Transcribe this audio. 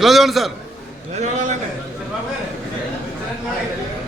ఎలా చూడండి సార్ ఎలా చూడాలండి